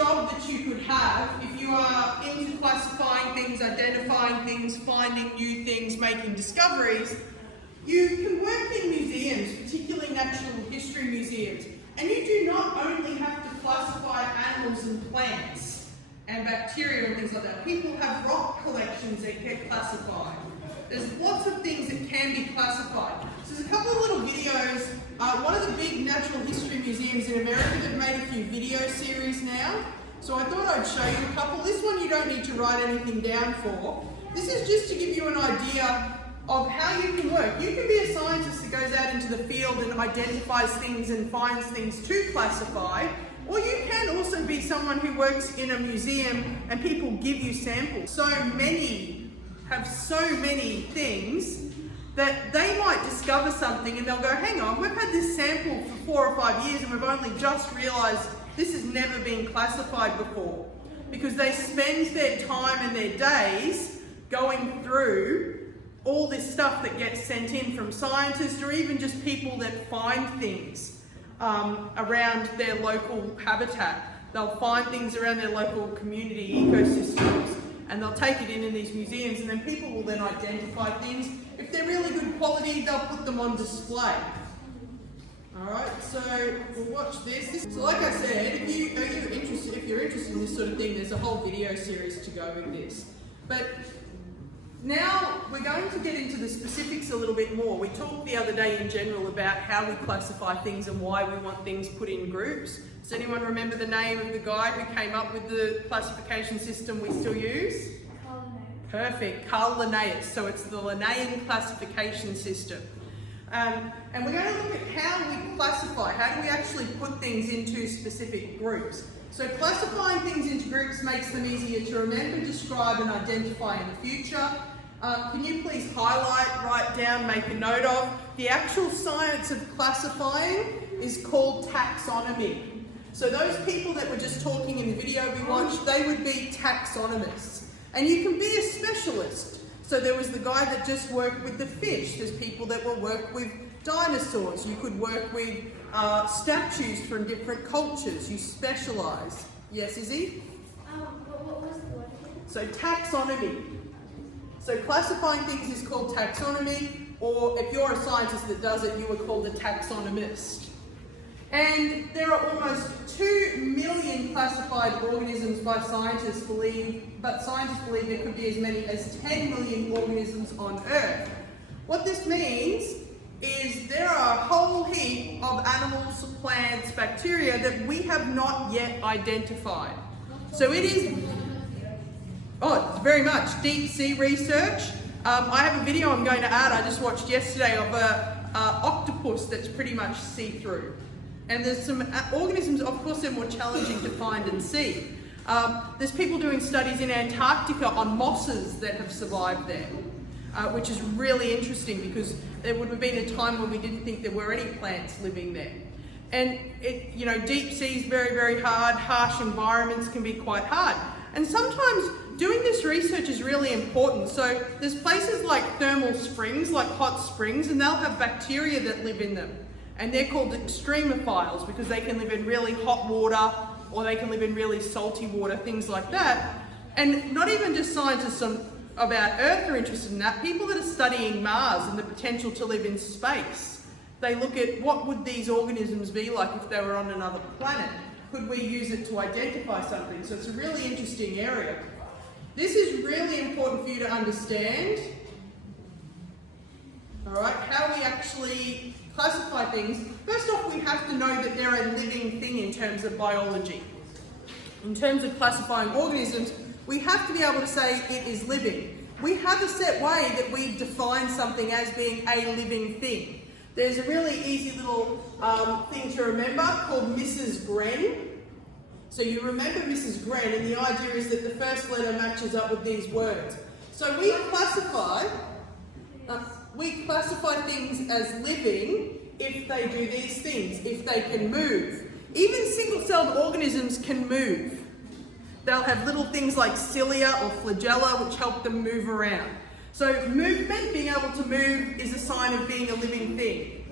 job that you could have if you are into classifying things, identifying things, finding new things, making discoveries. You can work in museums, particularly natural history museums, and you do not only have to classify animals and plants and bacteria and things like that. People have rock collections that get classified. There's lots of things that can be classified. So there's a couple of little videos. One of the big natural history museums in America that made a few video series now. So I thought I'd show you a couple. This one you don't need to write anything down for. This is just to give you an idea of how you can work. You can be a scientist that goes out into the field and identifies things and finds things to classify, or you can also be someone who works in a museum and people give you samples. So many have so many things that they might discover something and they'll go, hang on, we've had this sample for 4 or 5 years and we've only just realised this has never been classified before, because they spend their time and their days going through all this stuff that gets sent in from scientists or even just people that find things around their local habitat. They'll find things around their local community ecosystems and they'll take it in these museums, and then people will then identify things. If they're really good quality, they'll put them on display. Alright, so we'll watch this. So like I said, if you're interested in this sort of thing, there's a whole video series to go with this. But now we're going to get into the specifics a little bit more. We talked the other day in general about how we classify things and why we want things put in groups. Does anyone remember the name of the guy who came up with the classification system we still use? Carl Linnaeus. Perfect, Carl Linnaeus. So it's the Linnaean classification system. And we're going to look at how we classify, how do we actually put things into specific groups. So classifying things into groups makes them easier to remember, describe and identify in the future. Can you please highlight, write down, make a note of? The actual science of classifying is called taxonomy. So those people that were just talking in the video we watched, they would be taxonomists. And you can be a specialist. So there was the guy that just worked with the fish. There's people that will work with dinosaurs. You could work with statues from different cultures. You specialise. Yes, Izzy? What was the word? So taxonomy. So classifying things is called taxonomy, or if you're a scientist that does it, you are called a taxonomist. And there are almost 2 million classified organisms by scientists but scientists believe there could be as many as 10 million organisms on Earth. What this means is there are a whole heap of animals, plants, bacteria that we have not yet identified. So it is, very much deep sea research. I have a video I'm going to add, I just watched yesterday, of an octopus that's pretty much see-through. And there's some organisms, of course, they're more challenging to find and see. There's people doing studies in Antarctica on mosses that have survived there, which is really interesting because there would have been a time when we didn't think there were any plants living there. And deep sea is very, very hard. Harsh environments can be quite hard. And sometimes doing this research is really important. So there's places like thermal springs, like hot springs, and they'll have bacteria that live in them. And they're called extremophiles because they can live in really hot water or they can live in really salty water, things like that. And not even just scientists about Earth are interested in that. People that are studying Mars and the potential to live in space, they look at what would these organisms be like if they were on another planet. Could we use it to identify something? So it's a really interesting area. This is really important for you to understand. All right, how we actually classify things. First off, we have to know that they're a living thing in terms of biology. In terms of classifying organisms, we have to be able to say it is living. We have a set way that we define something as being a living thing. There's a really easy little thing to remember called Mrs. Gren. So you remember Mrs. Gren, and the idea is that the first letter matches up with these words. So we classify things as living if they do these things, if they can move. Even single-celled organisms can move. They'll have little things like cilia or flagella which help them move around. So movement, being able to move, is a sign of being a living thing.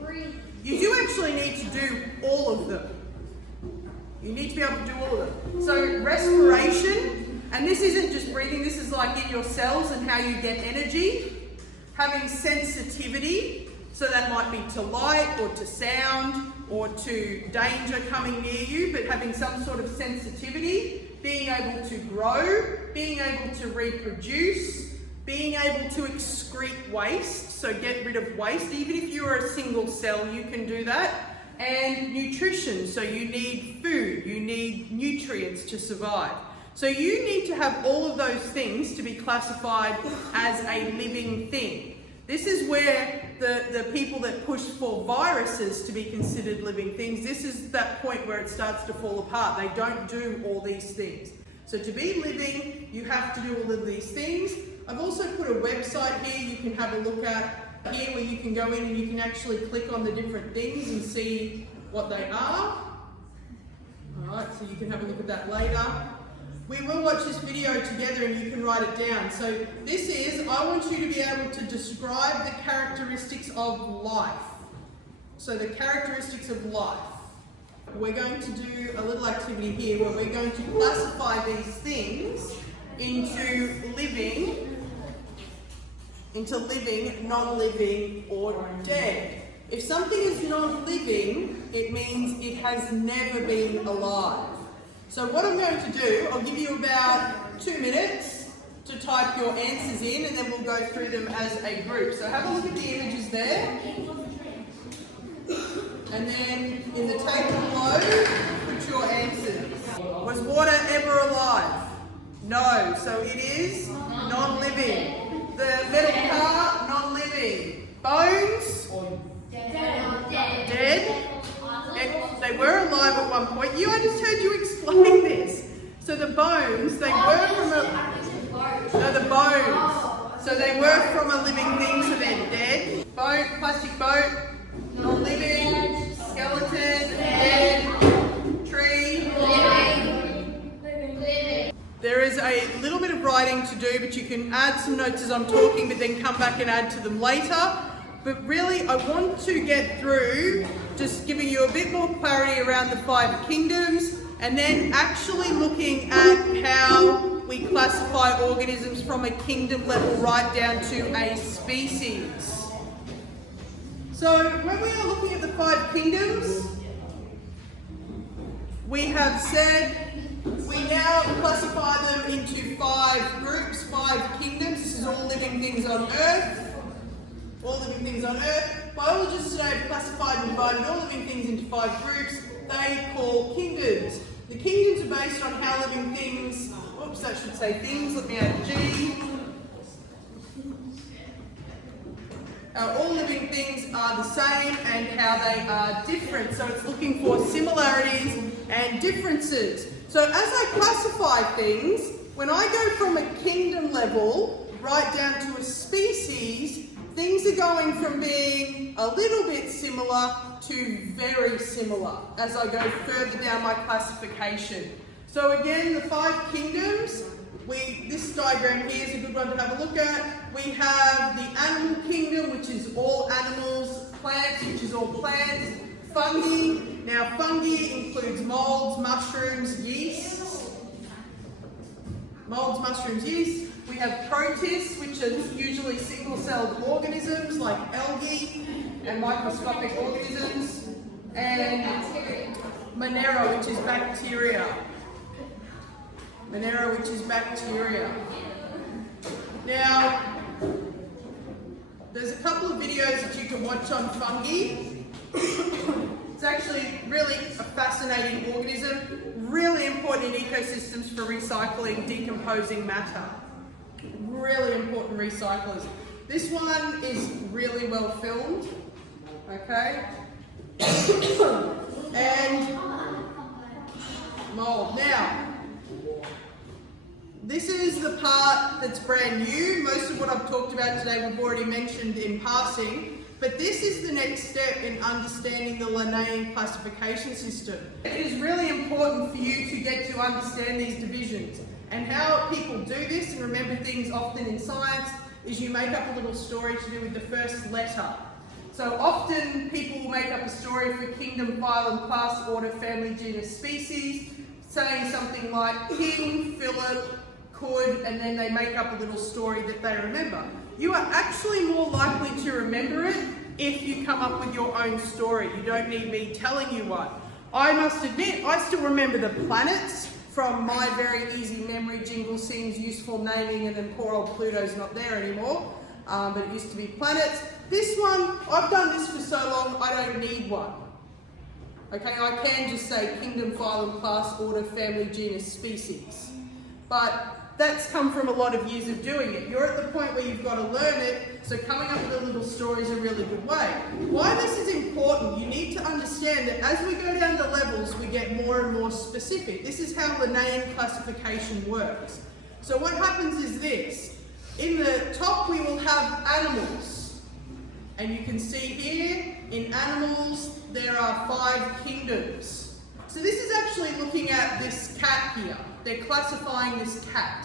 You do actually need to do all of them. You need to be able to do all of them. So respiration, and this isn't just breathing, this is like in your cells and how you get energy. Having sensitivity, so that might be to light or to sound or to danger coming near you, but having some sort of sensitivity, being able to grow, being able to reproduce, being able to excrete waste, so get rid of waste. Even if you are a single cell, you can do that. And nutrition, so you need food, you need nutrients to survive. So you need to have all of those things to be classified as a living thing. This is where the people that push for viruses to be considered living things, this is that point where it starts to fall apart. They don't do all these things. So to be living, you have to do all of these things. I've also put a website here you can have a look at here where you can go in and you can actually click on the different things and see what they are. Alright, so you can have a look at that later. We will watch this video together and you can write it down. So this is, I want you to be able to describe the characteristics of life. So the characteristics of life. We're going to do a little activity here where we're going to classify these things into living, non-living, or dead. If something is non-living, it means it has never been alive. So what I'm going to do, I'll give you about 2 minutes to type your answers in and then we'll go through them as a group. So have a look at the images there. And then in the table below, put your answers. Was water ever alive? No, so it is non-living. The metal car, non-living. Bones? Dead. They were alive at one point. I just heard you explain this. So the bones, they were from the bones. So they were from a living thing, so they're dead. Boat, plastic boat, non-living. Skeleton, dead. Tree, living. There is a little bit of writing to do, but you can add some notes as I'm talking, but then come back and add to them later. But really, I want to get through just giving you a bit more clarity around the 5 kingdoms and then actually looking at how we classify organisms from a kingdom level right down to a species. So when we are looking at the 5 kingdoms, we have said we now classify them into 5 groups, 5 kingdoms. This is all living things on Earth. All living things on Earth. Biologists today have classified and divided all living things into 5 groups they call kingdoms. The kingdoms are based on how living things, oops, that should say things, let me add G. All living things are the same and how they are different. So it's looking for similarities and differences. So as I classify things, when I go from a kingdom level right down to a species, things are going from being a little bit similar to very similar as I go further down my classification. So again, the 5 kingdoms, this diagram here is a good one to have a look at. We have the animal kingdom, which is all animals, plants, which is all plants, fungi. Now fungi includes molds, mushrooms, yeasts. Molds, mushrooms, yeast. We have protists, which are usually single-celled organisms like algae and microscopic organisms, and Monera, which is bacteria. Monera, which is bacteria. Now, there's a couple of videos that you can watch on fungi. It's actually really a fascinating organism, really important in ecosystems for recycling, decomposing matter. Really important recyclers. This one is really well filmed, okay? And mold. Now, this is the part that's brand new. Most of what I've talked about today we've already mentioned in passing, but this is the next step in understanding the Linnaean classification system. It is really important for you to get to understand these divisions. And how people do this and remember things often in science is you make up a little story to do with the first letter. So often people will make up a story for kingdom, phylum, class, order, family, genus, species. saying something like King Philip could, and then they make up a little story that they remember. You are actually more likely to remember it if you come up with your own story. You don't need me telling you one. I must admit, I still remember the planets from my very easy memory jingle seems useful naming, and then poor old Pluto's not there anymore, but it used to be planets. This one, I've done this for so long, I don't need one. Okay, I can just say kingdom, phylum, class, order, family, genus, species. But that's come from a lot of years of doing it. You're at the point where you've got to learn it, so coming up with a little story is a really good way. Why this is important, you need to understand that as we go down the levels, we get more and more specific. This is how Linnaean classification works. So what happens is this. In the top we will have animals. And you can see here, in animals, there are 5 kingdoms. So this is actually looking at this cat here. They're classifying this cat.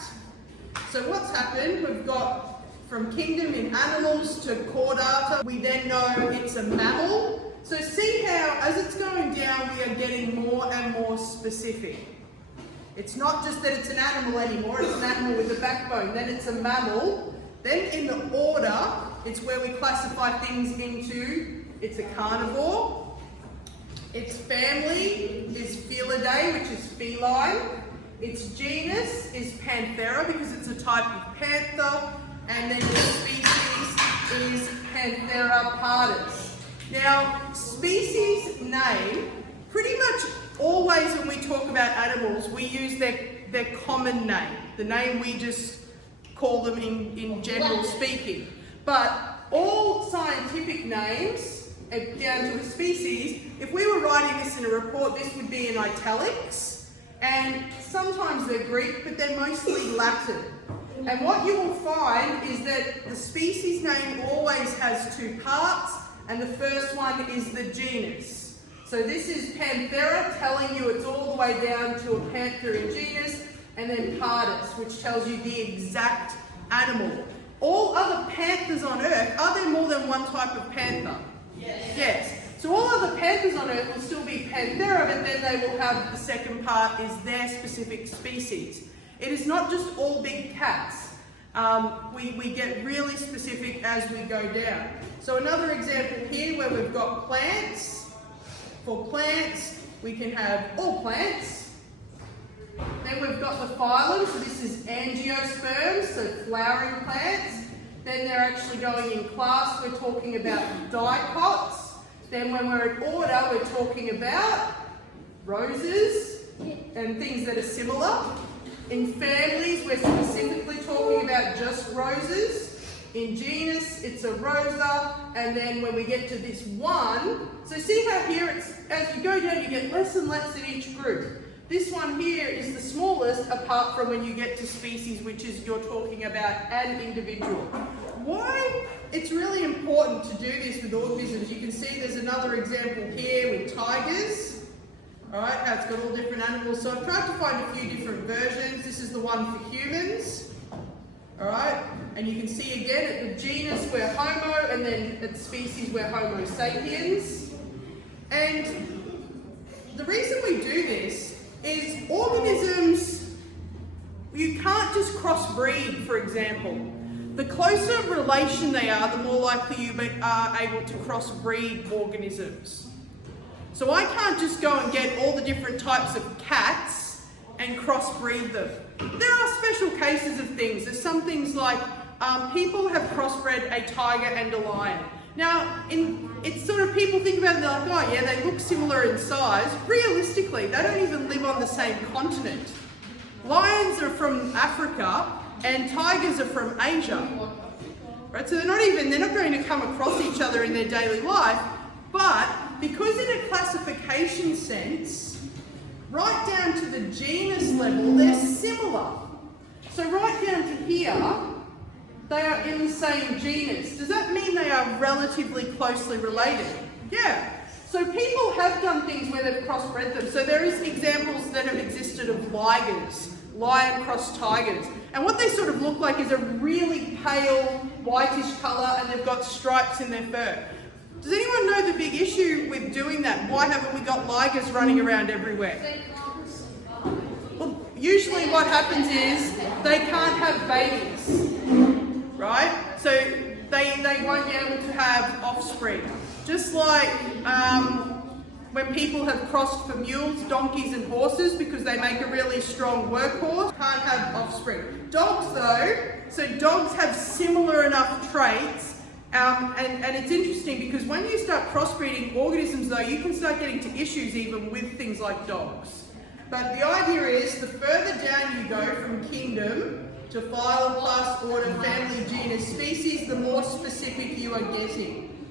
So what's happened, we've got from kingdom in animals to chordata. We then know it's a mammal. So see how, as it's going down, we are getting more and more specific. It's not just that it's an animal anymore, it's an animal with a backbone. Then it's a mammal. Then in the order, it's where we classify things into, it's a carnivore. Its family is Felidae, which is feline. Its genus is Panthera because it's a type of panther, and then its species is Panthera pardus. Now, species name, pretty much always when we talk about animals, we use their common name, the name we just call them in general speaking. But all scientific names, down to a species, if we were writing this in a report, this would be in italics. And sometimes they're Greek, but they're mostly Latin. And what you will find is that the species name always has 2 parts, and the first one is the genus. So this is Panthera, telling you it's all the way down to a panther in genus, and then pardus, which tells you the exact animal. All other panthers on Earth, are there more than one type of panther? Yes. So all other panthers on Earth will still be Panthera, but then they will have the second part is their specific species. It is not just all big cats. We get really specific as we go down. So another example here where we've got plants. For plants, we can have all plants. Then we've got the phylum, so this is angiosperms, so flowering plants. Then they're actually going in class, we're talking about dicots. Then when we're in order, we're talking about roses and things that are similar. In families, we're specifically talking about just roses. In genus, it's a rosa. And then when we get to this one, so see how here, it's as you go down, you get less and less in each group. This one here is the smallest, apart from when you get to species, which is you're talking about an individual. Why it's really important to do this with organisms, you can see there's another example here with tigers. Alright, how it's got all different animals. So I've tried to find a few different versions. This is the one for humans. Alright, and you can see again at the genus we're Homo, and then at species we're Homo sapiens. And the reason we do this is organisms, you can't just crossbreed, for example. The closer relation they are, the more likely you are able to crossbreed organisms. So I can't just go and get all the different types of cats and crossbreed them. There are special cases of things. There's some things like people have crossbred a tiger and a lion. Now, it's sort of people think about it and they're like, oh yeah, they look similar in size. Realistically, they don't even live on the same continent. Lions are from Africa and tigers are from Asia. Right? So they're not going to come across each other in their daily life, but because in a classification sense, right down to the genus level, they're similar. So right down to here, they are in the same genus. Does that mean they are relatively closely related? Yeah. So people have done things where they've crossbred them. So there is examples that have existed of ligers, lion cross tigers. And what they sort of look like is a really pale whitish colour, and they've got stripes in their fur. Does anyone know the big issue with doing that? Why haven't we got ligers running around everywhere? usually what happens is they can't have babies, right? So they won't be able to have offspring. Just like when people have crossed for mules, donkeys and horses because they make a really strong workhorse, can't have offspring. Dogs though, so dogs have similar enough traits, and it's interesting because when you start crossbreeding organisms though, you can start getting to issues even with things like dogs. But the idea is the further down you go from kingdom to phylum, class, order, family, genus, species, the more specific you are getting.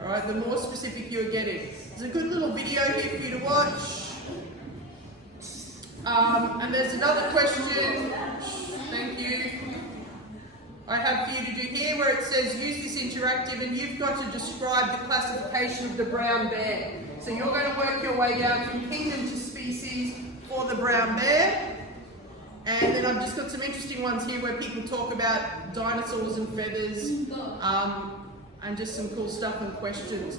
Alright, the more specific you're getting. There's a good little video here for you to watch. And there's another question, thank you, I have for you to do here where it says use this interactive and you've got to describe the classification of the brown bear. So you're going to work your way down from kingdom to species for the brown bear. And then I've just got some interesting ones here where people talk about dinosaurs and feathers and just some cool stuff and questions.